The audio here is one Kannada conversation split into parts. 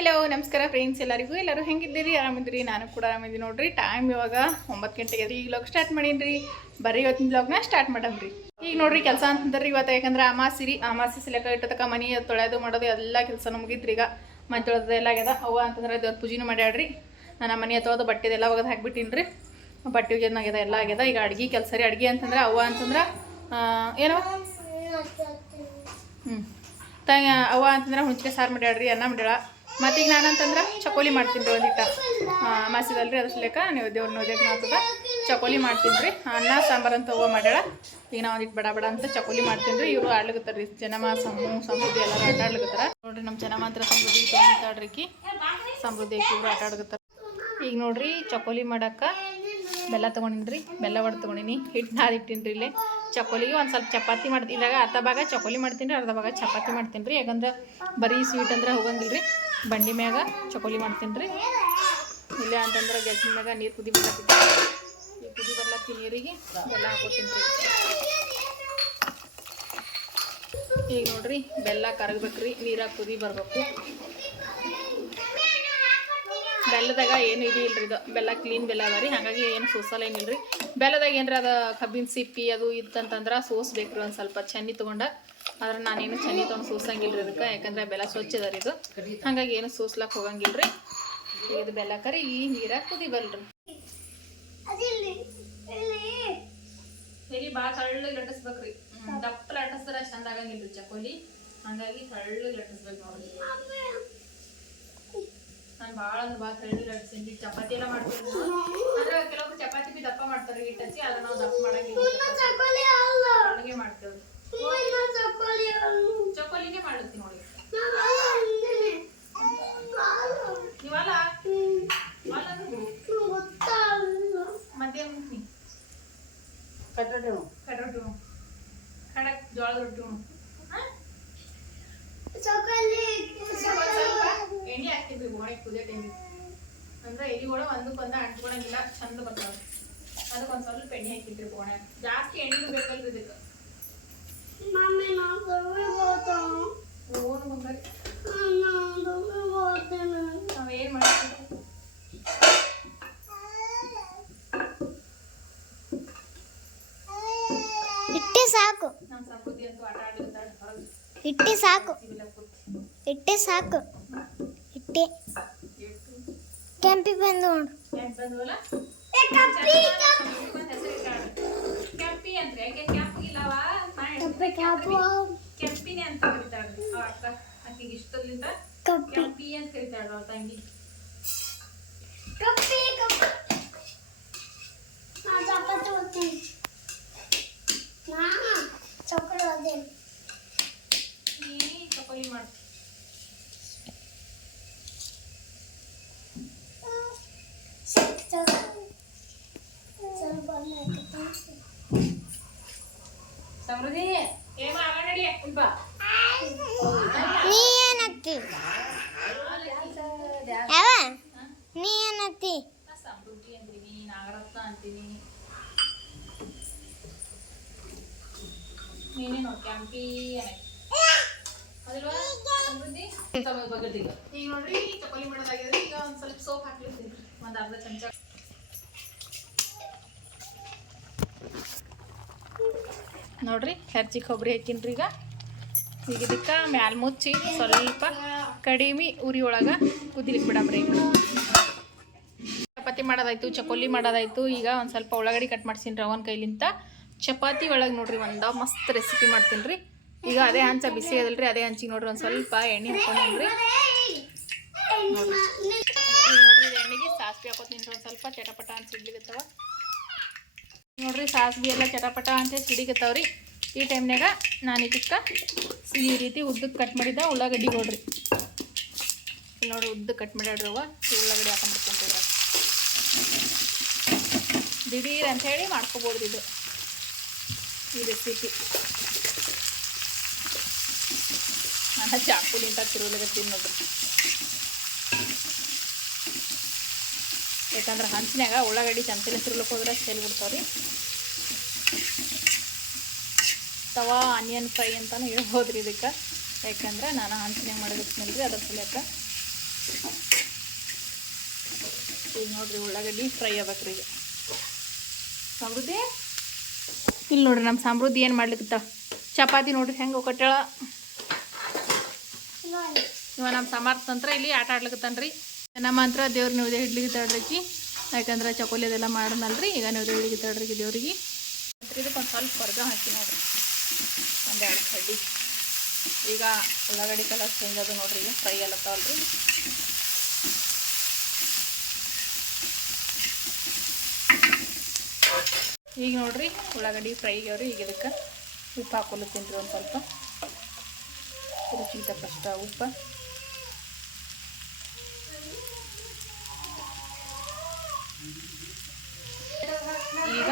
ಹಲೋ ನಮಸ್ಕಾರ ಫ್ರೆಂಡ್ಸ್ ಎಲ್ಲರಿಗೂ? ಎಲ್ಲರೂ ಹೆಂಗಿದ್ದೀರಿ? ಆರಾಮಿದ್ದೀರಿ? ನಾನು ಕೂಡ ಆರಾಮಿದ್ದೀನಿ ನೋಡ್ರಿ. ಟೈಮ್ ಇವಾಗ ಒಂಬತ್ತು ಗಂಟೆಗೆ. ರೀ ಈಗ ಸ್ಟಾರ್ಟ್ ಮಾಡೀನಿ ಬರ್ರಿ ಇವತ್ತಿನ ಬ್ಲಾಗ್ನ ಸ್ಟಾರ್ಟ್ ಮಾಡಮ್ರಿ. ಈಗ ನೋಡ್ರಿ ಕೆಲಸ ಅಂತಂದ್ರಿ ಇವತ್ತು ಯಾಕಂದ್ರೆ ಅಮಾಸಿ ರೀ ಅಮಾಸಿ ಸಿಲಕ ಇಟ್ಟತಕ್ಕ ಮನೆ ತೊಳೆದು ಮಾಡೋದು ಎಲ್ಲ ಕೆಲಸ ಮುಗಿತ್ರಿ ಈಗ. ಮನೆ ತೊಳೆದು ಎಲ್ಲ ಆಗ್ಯದ. ಅವ್ವ ಅಂತಂದ್ರೆ ದೇವ್ರ ಪೂಜೆನೂ ಮಾಡ್ಯಾಡ್ರಿ ನಾನು ಮನೆ ತೊಳೆದು ಬಟ್ಟೆದೆಲ್ಲ ಒಗದು ಹಾಕ್ಬಿಟ್ಟಿನಿ ರೀ ಬಟ್ಟೆ ಆಗ್ಯದ ಎಲ್ಲ ಆಗ್ಯದ. ಈಗ ಅಡ್ಗೆ ಕೆಲಸ ರೀ. ಅಡ್ಗೆ ಅಂತಂದ್ರೆ ಅವ್ವ ಅಂತಂದ್ರೆ ಏನವ ಹ್ಞೂ ತಂಗ ಅವ್ವ ಅಂತಂದ್ರೆ ಹುಂಚಿಗೆ ಸಾರು ಮಾಡ್ಯಾಡ್ರಿ ಅನ್ನ ಮಾಡ್ಯಾಳ. ಮತ್ತು ನಾನಂತಂದ್ರೆ ಚಕೋಲಿ ಮಾಡ್ತೀನಿ ರೀ ಒಂದಿಟ್ಟ ಮಾಸಿದಲ್ರಿ ಅದ್ರ ಸಲೇಕ ನೀವು ದೇವ್ರ ನೋದಕ್ಕೆ ಆಗ್ತದ ಚಕೋಲಿ ಮಾಡ್ತೀನಿ ರೀ ಅನ್ನ, ಸಾಂಬಾರು ಅಂತ ಹೋಗೋ ಮಾಡ್ಯಾಳ. ಈಗ ನಾವು ಒಂದಿಟ್ಟು ಬಡ ಬಡ ಅಂತ ಚಕೋಲಿ ಮಾಡ್ತೀನಿ ರೀ ಇವರು ಆಡ್ಲಿಕತ್ತಾರ ರೀ ಜನಮ ಸಮೂ ಸಮೃದ್ಧಿ ಎಲ್ಲರೂ ಆಟ ಆಡ್ಲಿಕತ್ತಾರ. ನೋಡ್ರಿ ನಮ್ಮ ಜನ ಮಾತ್ರ ಸಮೃದ್ಧಿ ಆಟಾಡ್ರಿಕಿ ಸಮೃದ್ಧಿ ಐತಿ ಆಟ ಆಡ್ಕತ್ತಾರ ಈಗ ನೋಡ್ರಿ ಚಕೋಲಿ ಮಾಡಕ್ಕೆ ಬೆಲ್ಲ ತೊಗೊಂಡಿನಿ ರೀ ಬೆಲ್ಲ ಒಡ್ ತೊಗೊಂಡಿನಿ. ಹಿಟ್ಟು ನಾದಿಟ್ಟಿನಿ ರೀ ಇಲ್ಲೇ. ಚಕೋಲಿಗೆ ಒಂದು ಸ್ವಲ್ಪ ಚಪಾತಿ ಮಾಡ್ತೀನಿ ಇದ್ರಾಗ ಅರ್ಧ ಭಾಗ ಚಕೋಲಿ ಮಾಡ್ತೀನಿ ರೀ ಅರ್ಧ ಭಾಗ ಚಪಾತಿ ಮಾಡ್ತೀನಿ ರೀ ಯಾಕಂದ್ರೆ ಬರೀ ಸ್ವೀಟ್ ಅಂದ್ರೆ ಹೋಗಂಗಿಲ್ಲ ರೀ ಬಂಡಿ ಮ್ಯಾಗ ಚಕೋಲಿ ಮಾಡ್ತೀನಿ ರೀ. ಇಲ್ಲ ಅಂತಂದ್ರೆ ಗ್ಯಾಸಿನ ಮ್ಯಾಗ ನೀರು ಕುದಿ ಬರ್ಲಾತಿದ್ದೆ ನೀರು ಕುದಿ ಬರ್ಲಾತಿ ನೀರಿಗೆ, ಬೆಲ್ಲ ಹಾಕೋತೀನಿ ರೀ. ಈಗ ನೋಡ್ರಿ, ಬೆಲ್ಲ ಕರಗ್ಬೇಕ್ರಿ ನೀರಾಗ ಕುದಿ ಬರ್ಬೇಕು. ಬೆಲ್ಲದಾಗ ಏನು ಇದು ಇಲ್ರಿ ಇದು, ಬೆಲ್ಲ ಕ್ಲೀನ್ ಬೆಲ್ಲ ಅದ ರೀ. ಹಾಗಾಗಿ ಏನು ಸೋಸಲ್ಲ ರೀ. ಬೆಲ್ಲದಾಗ ಏನರ ಅದು ಕಬ್ಬಿನ ಸಿಪ್ಪಿ ಅದು ಇತ್ತಂತಂದ್ರೆ ಸೋಸ್ಬೇಕು ರೀ ಒಂದು ಸ್ವಲ್ಪ. ಚೆನ್ನಿ ತೊಗೊಂಡ ಆದ್ರೆ ನಾನೇನು ಚೆನ್ನಿ ತೊಗೊಂಡು ಸೂಸಂಗಿಲ್ರಿ ರೀ ಅದಕ್ಕೆ ಯಾಕಂದ್ರೆ ಬೆಲ್ಲ ಸ್ವಚ್ಛ ಅದ ರೀ ಇದು. ಹಾಗಾಗಿ ಏನು ಸೂಸ್ಲಕ್ಕೆ ಹೋಗಂಗಿಲ್ರಿ. ರೀ ಇದು ಬೆಲ್ಲ ಕರಿ ಈ ನೀರಾಗ ಕುದಿ ಬಲ್ರಿ ಎಲ್ಲಿ ಭಾಳ ತಳ್ಳಗೆ ಲಟ್ಟಿಸ್ಬೇಕ್ರಿ. ದಪ್ಪ ಲಟ್ಟಿಸ್ತಾರ ಚಂದ ಆಗಂಗಿಲ್ಲ ರೀ ಚಕೋಲಿ ಹಂಗಾಗಿ ತಳ್ಳಗೆ ಲಟ್ಟಿಸ್ಬೇಕು ನೋಡ್ರಿ. ನಾನು ಭಾಳ ಅಂದ್ರೆ ಭಾಳ ತಳ್ಳಿ ಲಟ್ಸೀನಿ ಚಪಾತಿ ಎಲ್ಲ ಮಾಡ್ತೀನಿ ಅಂದ್ರೆ ಕೆಲವೊಬ್ರು ಚಪಾತಿ ಬಿ ದಪ್ಪ ಮಾಡ್ತಾರೆ ಹಿಟ್ಟು ಹಚ್ಚಿ ಆದ್ರೆ ನಾವು ದಪ್ಪ ಮಾಡಂಗಿಲ್ಲ. ಅಡುಗೆ ಮಾಡ್ತೇವೆ ಚಕೋಲಿಗೆ ಮಾಡುತ್ತೀನಿ ನೋಡಿ. ನೀವಲ್ಲ ಮಧ್ಯಾಹ್ನ ಉಣ್ತೀನಿ ಕಡ್ರೊಟ್ಟಿ ಉಣ್ಣು. ಖಡಕ್ ಜೋಳದ ರೊಟ್ಟಿ ಎಣ್ಣೆ ಹಾಕ್ತಿದ್ವಿ ಗೋಣೆ ಕುದಿಯೋ ಟೈಮಿಗೆ ಅಂದ್ರೆ ಎಲಿಗಳು ಒಂದಕ್ಕೊಂದ ಅಂಟ್ಕೊಳಂಗಿಲ್ಲ. ಚಂದ ಬರ್ತಾವ ಅದಕ್ಕೊಂದು ಸ್ವಲ್ಪ ಎಣ್ಣೆ ಹಾಕಿದ್ರಿ ಗೋಣೆ ಜಾಸ್ತಿ ಎಣ್ಣೆ ಬೇಕಲ್ರಿ ಇದಕ್ಕೆ ಓನು ಬಂಗಾರಿ ನಾವ್ ಏನ್ ಮಾಡ್ತೀವಿ ಇಟ್ಟೆ ಸಾಕು ನಮ್ಮ ಸಂಬುದ್ಧಿ ಅಂತೂ ಆಟ ಆಡ್ಲಿಕ್ಕೆ ಹೊರಗೆ ಇಟ್ಟೆ ಸಾಕು ಇವೆಲ್ಲ ಕೂತಿ ಇಟ್ಟೆ ಸಾಕು ಇಟ್ಟೆ ಕೆಂಪಿ ಬಂದು ನೋಡು ಯಾಕೆ ಬಂದ್ವಲ್ಲ ಕೆಂಪಿ ಅಂದ್ರೆ ಯಾಕೆ ಕೆಂಪಿಗಿಲ್ಲವ ಕೆಂಪಿನೇ ಅಂತ ಕರಿತಾಳ್ರಿ ಆ ಅಕ್ಕ ಆಕಿಗೆ ಇಷ್ಟದಿಂದ ಕಪ್ಪಿ ಕೆಂಪಿ ಅಂತ ಕರಿತಾಳ ಅವ್ರ ತಂಗಿ ಕಪ್ಪಿ ಕಪ್ಪಿ ಅಂತೀನಿ. ನೀನೇ ಈಗ ನೋಡ್ರಿ ಈಗ ನೋಡ್ರಿ ಹೆರ್ಜಿ ಕೊಬ್ಬರಿ ಹಾಕಿನ್ರಿ ಈಗ. ಈಗ ಇದಕ್ಕೆ ಮ್ಯಾಲ್ ಮುಚ್ಚಿ ಸ್ವಲ್ಪ ಕಡಿಮೆ, ಉರಿ ಒಳಗೆ ಕುದಿಲಿಕ್ಕೆ ಬಿಡಮ್ರಿ ಚಪಾತಿ ಮಾಡೋದಾಯ್ತು ಚಕೋಲಿ ಮಾಡೋದಾಯ್ತು, ಈಗ ಒಂದು ಸ್ವಲ್ಪ ಉಳ್ಳಾಗಡ್ಡಿ ಕಟ್ ಮಾಡ್ಸೀನಿ ರವನ್ ಕೈಲಿಂತ. ಚಪಾತಿ ಒಳಗೆ ನೋಡ್ರಿ ಒಂದು ಮಸ್ತ್ ರೆಸಿಪಿ ಮಾಡ್ತೀನಿ ರೀ ಈಗ ಅದೇ ಹಂಚ ಬಿಸಿ ಅದಲ್ರಿ, ಅದೇ ಹಂಚಿಗೆ ನೋಡ್ರಿ ಒಂದು ಸ್ವಲ್ಪ ಎಣ್ಣೆ ಹಾಕೊಂಡಿನ್ರಿ. ಈಗ ನೋಡ್ರಿ ಎಣ್ಣೆಗೆ ಸಾಸಿವೆ ಹಾಕೋತೀನಿ ಒಂದು ಸ್ವಲ್ಪ ಚಟಪಟ ಅಂತ ನೋಡ್ರಿ ಸಾಸಿವೆ ಎಲ್ಲ ಚಟಪಟ ಅಂತ ಸಿಡಿಗತ್ತವ್ರಿ ಈ ಟೈಮ್ನಾಗ ನಾನು ಇದಕ್ಕೆ ಈ ರೀತಿ ಉದ್ದಕ್ಕೆ ಕಟ್ ಮಾಡಿದ ಉಳ್ಳಾಗಡ್ಡಿ ನೋಡ್ರಿ ನೋಡ್ರಿ ಉದ್ದಕ್ಕೆ ಕಟ್ ಮಾಡ್ಯಾಡ್ರಿ ಅವ ಉಳ್ಳಾಗಡ್ಡಿ ಹಾಕೊಂಡ್ಬಿಡ್ತೀನಿ ದಿಢೀರ್ ಅಂಥೇಳಿ ಮಾಡ್ಕೋಬೋದ್ರಿ ಇದು. ಈ ರೆಸಿಪಿ ನಾನು ಚಾಕುಲಿಂತ ತಿರುಗಲಿಗತ್ತೀನಿ ನೋಡ್ರಿ ಯಾಕಂದ್ರೆ ಹಂಚಿನಾಗ ಉಳ್ಳಾಗಡ್ಡಿ ಚಂತಿನ ತಿರುಗಕ್ಕೆ ಹೋದ್ರೆ ಬಿಡ್ತಾವ್ರಿ. ತವಾ ಆನಿಯನ್ ಫ್ರೈ ಅಂತಲೂ ಹೇಳ್ಬೋದು ರೀ ಇದಕ್ಕೆ. ಯಾಕಂದ್ರೆ ನಾನು ಹಂಚಿನಾಗ ಮಾಡಿರ್ತೀನಲ್ರಿ ಅದ್ರ ಸಲಕ ಈಗ ನೋಡ್ರಿ ಉಳ್ಳಾಗಡ್ಡಿ ಫ್ರೈ ಆಗ್ಬೇಕ್ರಿ ಈಗ. ಸಮೃದ್ಧಿ ಇಲ್ಲಿ ನೋಡ್ರಿ ನಮ್ಮ ಸಮೃದ್ಧಿ ಏನು ಮಾಡ್ಲಿಕ್ಕತ್ತ ಚಪಾತಿ ನೋಡ್ರಿ ಹೆಂಗೆ ಕಟ್ಟಾಳ ಇವ ನಮ್ಮ ಸಮರ್ಥ ಅಂತ ಇಲ್ಲಿ ಆಟ ಆಡ್ಲಿಕತ್ತಾನ್ರಿ. ನಮ್ಮ ಹತ್ರ ದೇವ್ರ ನೀವು ಹಿಡ್ಲಿಕ್ಕೆ ಯಾಕಂದ್ರೆ ಚಕೋಲಿ ಅದೆಲ್ಲ ಮಾಡನಲ್ರಿ, ಈಗ ನೀವು ಹಿಡ್ಲಿಕ್ಕೆ ದೇವ್ರಿಗೆ. ಇದಕ್ಕೆ ಒಂದು ಸ್ವಲ್ಪ ಹೊರಗ ಹಾಕಿ ನೋಡ್ರಿ. ಒಂದು ಎರಡು ಕಡ್ಡಿ. ಈಗ ಉಳ್ಳಾಗಡ್ಡಿ ಕಲರ್ ಚೇಂಜ್ ಅದು ನೋಡ್ರಿ, ಈಗ ಫ್ರೈ ಅಲ್ಲತ್ತವಲ್ರಿ ಈಗ ನೋಡ್ರಿ, ಉಳ್ಳಾಗಡ್ಡಿ ಫ್ರೈ ಅವ್ರಿ ಈಗ ಇದಕ್ಕೆ ಉಪ್ಪು ಹಾಕೊಲತ್ತೀನಿ ಒಂದು ಸ್ವಲ್ಪ. ರುಚಿಗೆ ತಕ್ಕಷ್ಟ ಉಪ್ಪು. ಈಗ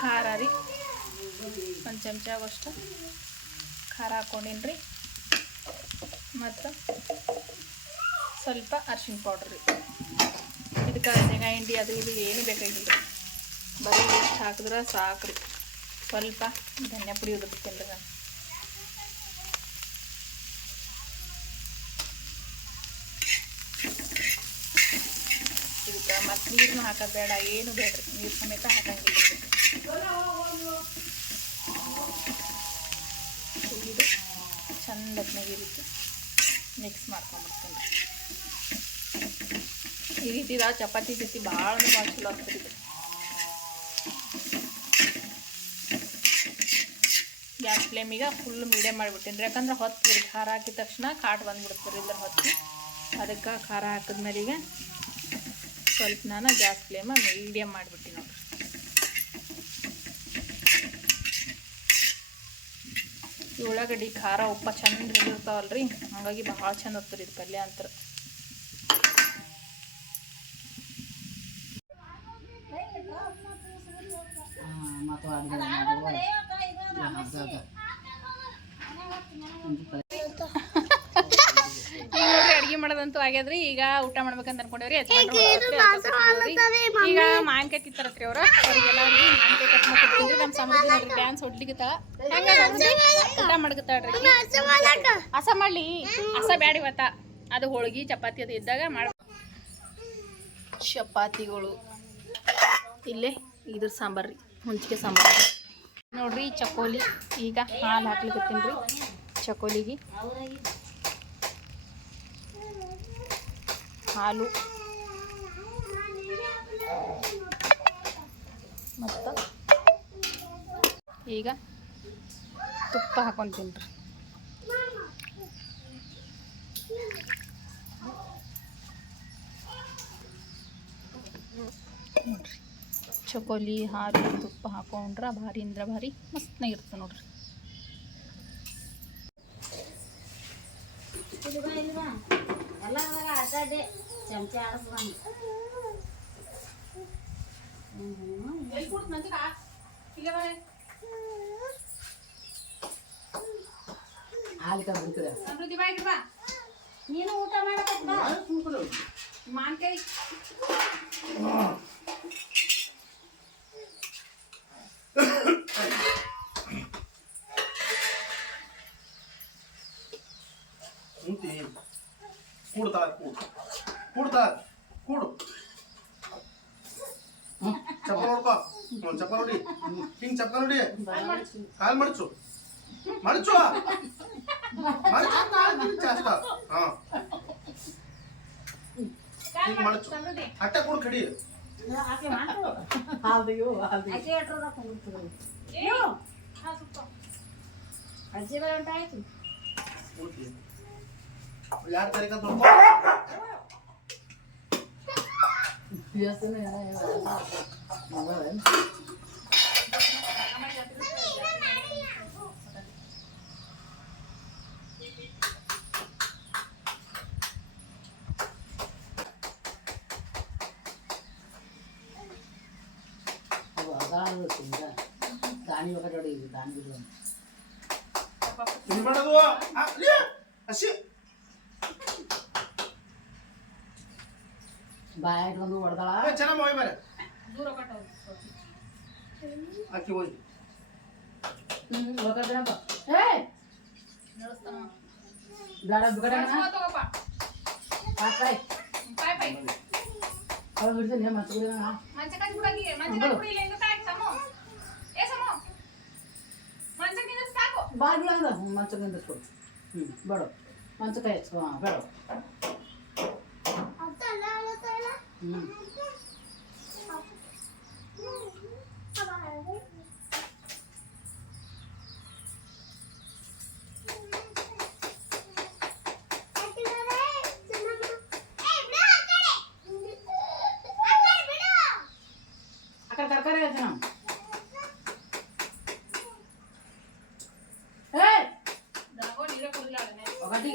ಖಾರ ರೀ. ಒಂದು ಚಮಚ ಆಗೋಷ್ಟು ಖಾರ ಹಾಕ್ಕೊಂಡಿನ್ರಿ ಮತ್ತು ಸ್ವಲ್ಪ ಅರ್ಶಿನ ಪೌಡ್ರ್ ಇದಕ್ಕೆ ಶೇಂಗಾ ಹಿಂಡಿ ಅದು ಇದು ಏನು ಬೇಕಾಗಿಲ್ಲ. ಬರೀ ಎಷ್ಟು ಹಾಕಿದ್ರೆ ಸಾಕು ರೀ ಸ್ವಲ್ಪ ಧನ್ಯ ಪುಡಿ ನಾನು ಇದಕ್ಕೆ ಮತ್ತು ನೀರನ್ನ ಹಾಕೋದು ಬೇಡ, ಏನು ಬೇಡ್ರಿ. ನೀರು ಸಮೇತ ಹಾಕಂಗಿಲ್ಲ ಇದು ಚಂದ ಈ ರೀತಿ ಮಿಕ್ಸ್ ಮಾಡ್ಕೊಂಡ್ಬಿಡ್ತೀನಿ ಈ ಚಪಾತಿ ಜೊತೆ ಭಾಳ ಭಾಳ ಚಲೋ ಆಗ್ತದೆ ಗ್ಯಾಸ್ ಫ್ಲೇಮಿಗೆ ಫುಲ್ ಮೀಡಿಯಮ್ ಮಾಡಿಬಿಟ್ಟಿನಿ ಯಾಕಂದ್ರೆ ಹೊತ್ತು ಖಾರ ಹಾಕಿದ ತಕ್ಷಣ ಕಾಟ್ ಬಂದ್ಬಿಡ್ತಾರೆ ಇಲ್ಲ ಹೊತ್ತು. ಅದಕ್ಕೆ ಖಾರ ಹಾಕಿದ್ಮೇಲೆ ಈಗ ಸ್ವಲ್ಪ ನಾನು ಗ್ಯಾಸ್ ಫ್ಲೇಮ ಮೀಡಿಯಮ್ ಮಾಡಿಬಿಟ್ಟಿನಿ ನೋಡ್ರಿ ಈ ಉಳ್ಳಾಗಡ್ಡಿ, ಖಾರ, ಉಪ್ಪ ಚೆಂದ ಹಿಡಿದಿರ್ತಾವಲ್ರಿ ಹಾಗಾಗಿ ಭಾಳ ಚಂದ ಹೋಗ್ತಾರೆ ಇದು ಪಲ್ಯ ಅಂತ ಮತ್ತು ಅಡುಗೆ ಮಾಡುವ ಈಗ ನೋಡ್ರಿ ಅಡ್ಗೆ ಮಾಡೋದಂತೂ ಆಗ್ಯದ್ರಿ. ಈಗ ಊಟ ಮಾಡ್ಬೇಕಂತ ಅನ್ಕೊಂಡೇವ್ರಿ. ಈಗ ಮಾವಿನಕಾಯಿ ತಿಂತಾರತ್ರಿ ಅವ್ರ. ಅವ್ರಿಗೆಲ್ಲ ಮಾವಿನಕಾಯಿ ಕಟ್ ಮಾಡ್ಕೊಡ್ತೀನಿ ನಮ್ಮ ನೋಡ್ರಿ ಡ್ಯಾನ್ಸ್ ಹೊಡ್ಲಿಕತ್ತಾಳ ಹೆಂಗ ಊಟ ಮಾಡ್ಕತ್ತಾಳ್ರಿ ಹಸ ಮಾಡ್ಲಿ. ಹಸ ಬ್ಯಾಡಿ ಇವತ್ತ. ಅದು ಹೋಳ್ಗಿ ಚಪಾತಿ ಅದು ಇದ್ದಾಗ ಮಾಡ ಚಪಾತಿಗಳು. ಇಲ್ಲೇ ಇದ್ರ ಸಾಂಬಾರ್ರಿ. ರೀ ಹುಂಚಿಗೆ ಸಾಂಬಾರು. ನೋಡ್ರಿ ಚಕೋಲಿ ಈಗ ಹಾಲು ಹಾಕ್ಲಿಕತ್ತೀನಿ ರೀ ಚಕೋಲಿಗೆ ಹಾಲು. ಮತ್ತು ಈಗ ತುಪ್ಪ ಹಾಕೊಂತೀನಿ ರೀ. ನೋಡ್ರಿ. ಚಕೋಲಿ ಹಾಲು ತುಪ್ಪ ಹಾಕೊಂಡ್ರೆ ಭಾರಿ ಅಂದ್ರೆ ಭಾರಿ ಮಸ್ತ್ನಾಗಿರುತ್ತೆ ನೋಡ್ರಿ ಎಲ್ಲ ಆಟಾಡಿ ಚಮಚ ಆಡಿಸ್ಬಂದು ಹಾಲು ಬಿಡ್ತೀರ ಸಮೃದ್ಧಿ ಬಾಯ್ಗೆ ಬಾ ನೀನು ಊಟ ಮಾಡಕತ್ತ ಮಾನ್ಕಾಯಿ ಕೂಡ್ತಾಳ ಕೂಡು ಕೂಡ್ತಾಳ ಕೂಡು ಚಪ್ಪಲ್ ನೋಡ್ಕೋ ಹ್ಞೂ ಚಪ್ಪಲ್ ನೋಡಿ ಹಿಂಗ್ ಚಪ್ಪಲ್ ನೋಡಿ ಕಾಲ್ ಮಡಚು ಮಡಚು ಮಡಚು ಕಾಲ್ ಜಾಸ್ತ ಹಾ ಹಿಂಗ್ ಮಡಚು ಸಮೃದ್ಧಿ ಅಟ್ಟೆ ಕೂಡ್ ಕಡಿ ಆಕೆ ಮಾಡು यार तेरे का तुम ऐसे नहीं है ना ये అసలు వచ్చిందా దాని ఒకటి దాని గురించి ಬಾಯ ಇಟ್ಕೊಂಡು ಹೊಡೆದಾಳ ಏ, ಚೆನ್ನಾಗ್ ಹೋಯ್ ಮಾರೆ ದೂರ ಕಟ್ಟೋದು ಅಕ್ಕಿ ಹೋಯ್ ಹ್ಮ್ ಹೊರಗಡೆ ಬಾ ಏ ನಡೆಸ್ತಾನ ಬೇಡ ಬಿಗಡ ತಗೋಪ್ಪ ಕಾಕಾಯ್ ಪಾಯ್ ಪಾಯ್ ಅವ್ರು ಬಿಡ್ತೀನಿ ಮತ್ತೆ ಮಂಚ ಕಾಯಿ ಹುಡುಗಿ ಮಂಚ ಕಾಯಿ ಹುಡುಗಿ ಇಲ್ಲ ಹೆಂಗ ಕಾಯಿ ಸಮೋ ಏ ಸಮೋ ಮಂಚ ನಿಂದ ಸಾಕು ಬಾಗಿಲ ಅಂದ ಮಂಚ ನಿಂದಿಸ್ಕೊ ಹ್ಞೂ ಬೇಡ ಮಂಚ ಕೈ ಹಚ್ಚು ಹಾಂ ಬೇಡ ಅತ್ತಲ್ಲ ఒకటి.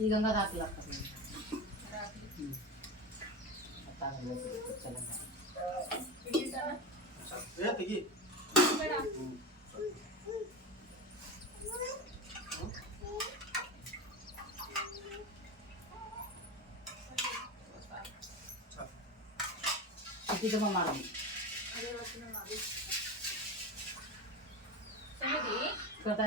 ఈ గంగా దాకలు అక్కడ మారు కదా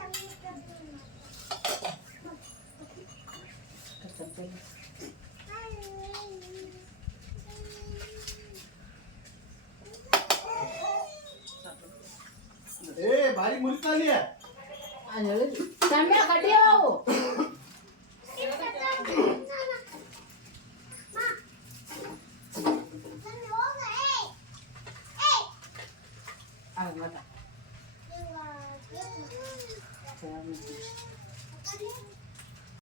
મારી મુલતા લે તમે કઢ્યો